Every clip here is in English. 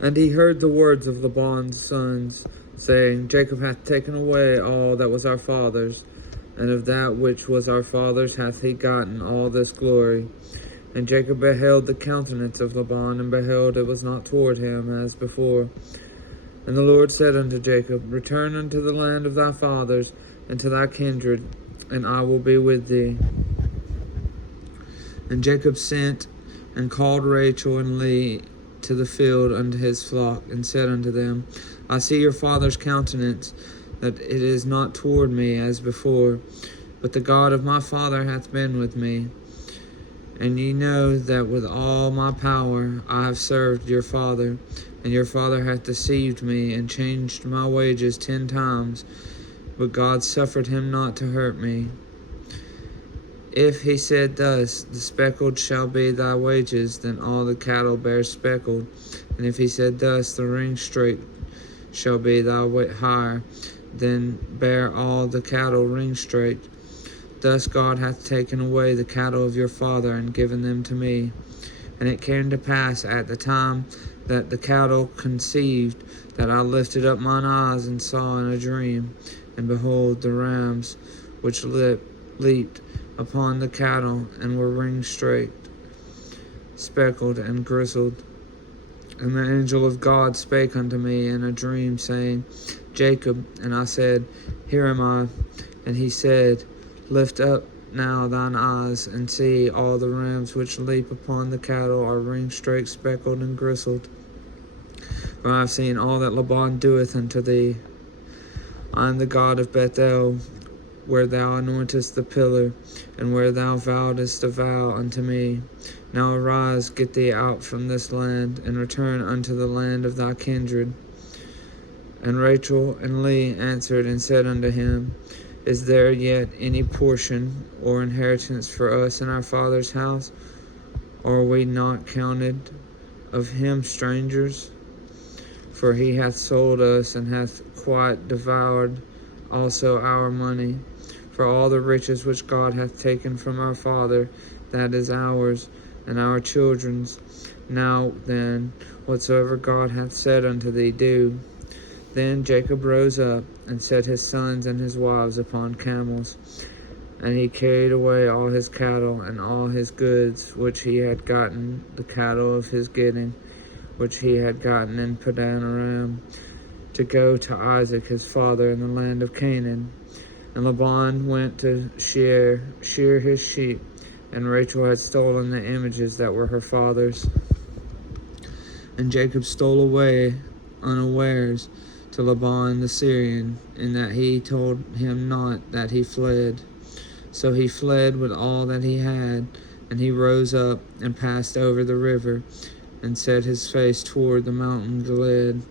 And he heard the words of Laban's sons, saying, Jacob hath taken away all that was our father's, and of that which was our father's hath he gotten all this glory. And Jacob beheld the countenance of Laban, and behold, it was not toward him as before. And the Lord said unto Jacob, Return unto the land of thy fathers, and to thy kindred, and I will be with thee. And Jacob sent and called Rachel and Leah to the field unto his flock, and said unto them, I see your father's countenance, that it is not toward me as before, but the God of my father hath been with me. And ye know that with all my power I have served your father, and your father hath deceived me, and changed my wages 10 times, but God suffered him not to hurt me. If he said thus, the speckled shall be thy wages, then all the cattle bear speckled. And if he said thus, the ringstraked shall be thy hire, then bear all the cattle ringstraked. Thus God hath taken away the cattle of your father, and given them to me. And it came to pass at the time that the cattle conceived, that I lifted up mine eyes and saw in a dream, and behold, the rams which leaped upon the cattle, and were ringstraked, speckled, and grizzled. And the angel of God spake unto me in a dream, saying, Jacob. And I said, Here am I. And he said, Lift up now thine eyes, and see, all the rams which leap upon the cattle are ringstraked, speckled, and grizzled. For I have seen all that Laban doeth unto thee. I am the God of Bethel, where thou anointest the pillar, and where thou vowedest a vow unto me. Now arise, get thee out from this land, and return unto the land of thy kindred. And Rachel and Leah answered and said unto him, Is there yet any portion or inheritance for us in our father's house? Or are we not counted of him strangers? For he hath sold us, and hath quite devoured also our money. For all the riches which God hath taken from our father, that is ours, and our children's. Now then, whatsoever God hath said unto thee, do. Then Jacob rose up, and set his sons and his wives upon camels. And he carried away all his cattle, and all his goods, which he had gotten, the cattle of his getting, which he had gotten in Padan Aram, to go to Isaac his father in the land of Canaan. And Laban went to shear his sheep, and Rachel had stolen the images that were her father's. And Jacob stole away unawares to Laban the Syrian, in that he told him not that he fled. So he fled with all that he had, and he rose up and passed over the river, and set his face toward the mountain Gilead.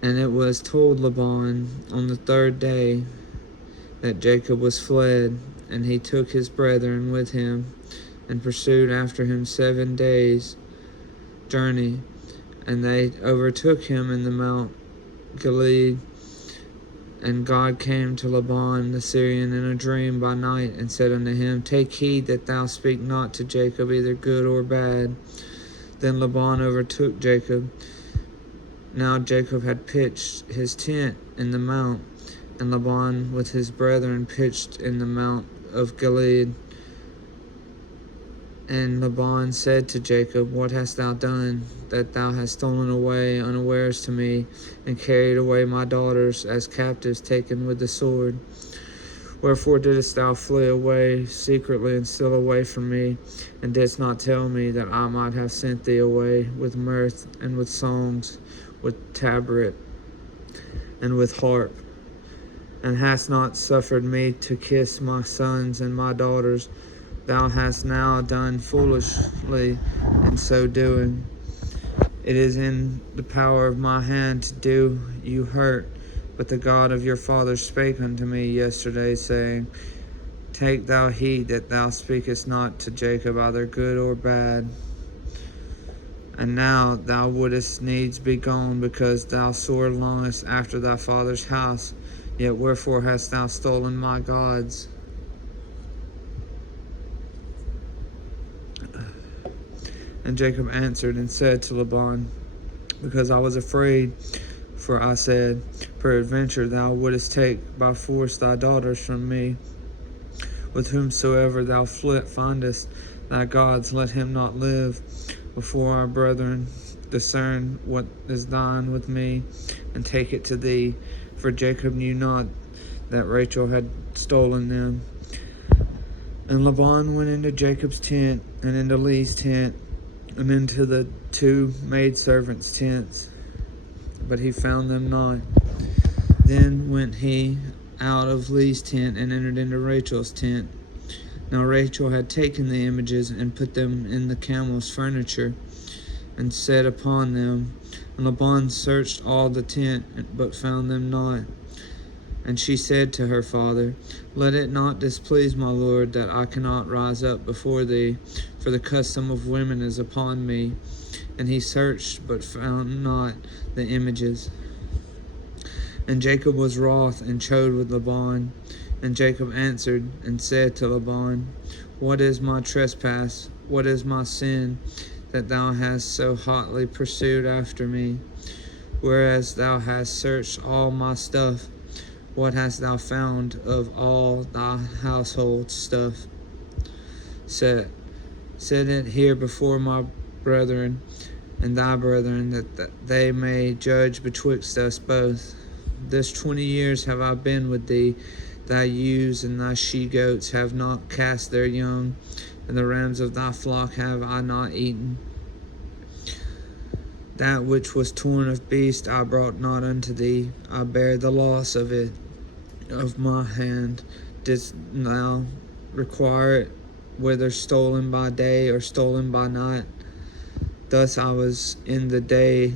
And it was told Laban on the 3rd day that Jacob was fled, and he took his brethren with him, and pursued after him 7 days' journey. And they overtook him in the Mount Gilead. And God came to Laban the Syrian in a dream by night, and said unto him, Take heed that thou speak not to Jacob either good or bad. Then Laban overtook Jacob. Now Jacob had pitched his tent in the mount, and Laban with his brethren pitched in the mount of Gilead. And Laban said to Jacob, What hast thou done, that thou hast stolen away unawares to me, and carried away my daughters as captives taken with the sword? Wherefore didst thou flee away secretly, and steal away from me, and didst not tell me, that I might have sent thee away with mirth, and with songs, with tabret, and with harp? And hast not suffered me to kiss my sons and my daughters? Thou hast now done foolishly in so doing. It is in the power of my hand to do you hurt. But the God of your fathers spake unto me yesterday, saying, Take thou heed that thou speakest not to Jacob either good or bad. And now thou wouldest needs be gone, because thou sore longest after thy father's house. Yet wherefore hast thou stolen my gods? And Jacob answered and said to Laban, because I was afraid, for I said, peradventure thou wouldest take by force thy daughters from me. With whomsoever thou findest thy gods, let him not live. Before our brethren discern what is thine with me, and take it to thee. For Jacob knew not that Rachel had stolen them. And Laban went into Jacob's tent, and into Leah's tent, and into the two maidservants' tents, but he found them not. Then went he out of Leah's tent, and entered into Rachel's tent. Now Rachel had taken the images, and put them in the camel's furniture, and sat upon them. And Laban searched all the tent, but found them not. And she said to her father, let it not displease my lord, that I cannot rise up before thee, for the custom of women is upon me. And he searched, but found not the images. And Jacob was wroth, and chode with Laban. And Jacob answered and said to Laban, what is my trespass? What is my sin, that thou hast so hotly pursued after me? Whereas thou hast searched all my stuff, what hast thou found of all thy household stuff? Set it here before my brethren and thy brethren, that they may judge betwixt us both. This 20 years have I been with thee. Thy ewes and thy she-goats have not cast their young, and the rams of thy flock have I not eaten. That which was torn of beast I brought not unto thee. I bare the loss of it of my hand. Didst thou require it, whether stolen by day or stolen by night? Thus I was in the day,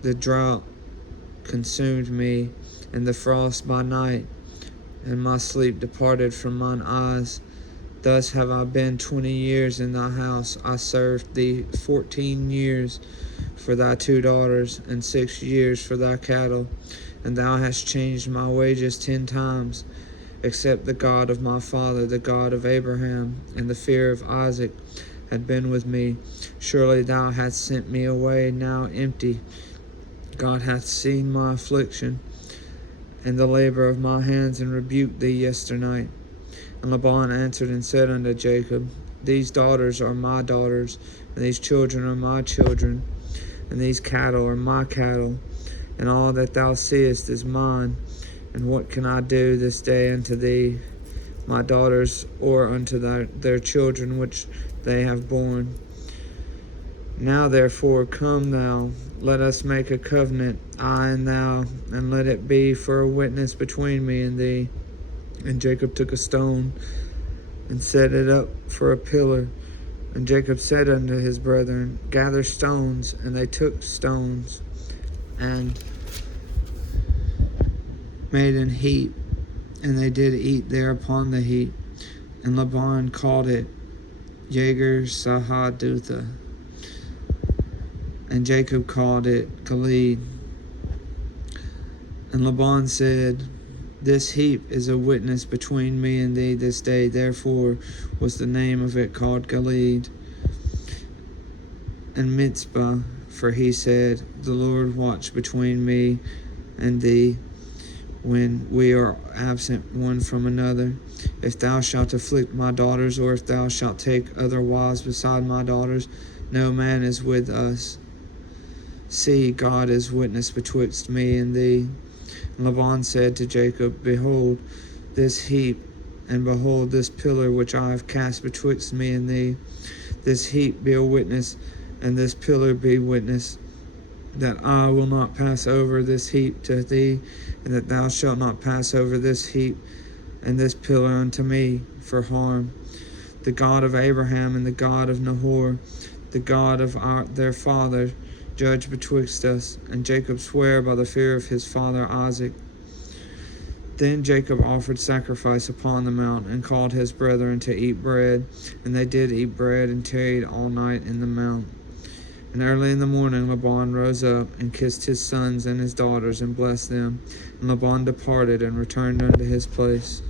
the drought consumed me, and the frost by night, and my sleep departed from mine eyes. Thus have I been 20 years in thy house. I served thee 14 years for thy 2 daughters, and 6 years for thy cattle. And thou hast changed my wages 10 times, except the God of my father, the God of Abraham, and the fear of Isaac had been with me. Surely thou hast sent me away now empty. God hath seen my affliction and the labor of my hands, and rebuked thee yesternight. And Laban answered and said unto Jacob, these daughters are my daughters, and these children are my children, and these cattle are my cattle, and all that thou seest is mine. And what can I do this day unto thee, my daughters, or unto their children which they have borne? Now therefore come thou, let us make a covenant, I and thou, and let it be for a witness between me and thee. And Jacob took a stone, and set it up for a pillar. And Jacob said unto his brethren, gather stones. And they took stones, and made an heap, and they did eat there upon the heap. And Laban called it Yager Sahadutha, and Jacob called it Gilead. And Laban said, this heap is a witness between me and thee this day. Therefore was the name of it called Gilead. And Mizpah, for he said, the Lord watch between me and thee when we are absent one from another. If thou shalt afflict my daughters, or if thou shalt take other wives beside my daughters, no man is with us. See, God is witness betwixt me and thee. And Laban said to Jacob, behold this heap, and behold this pillar which I have cast betwixt me and thee. This heap be a witness, and this pillar be witness, that I will not pass over this heap to thee, and that thou shalt not pass over this heap and this pillar unto me for harm. The God of Abraham and the God of Nahor, the God of their father, judge betwixt us. And Jacob sware by the fear of his father Isaac. Then Jacob offered sacrifice upon the mount, and called his brethren to eat bread. And they did eat bread, and tarried all night in the mount. And early in the morning Laban rose up, and kissed his sons and his daughters, and blessed them. And Laban departed, and returned unto his place.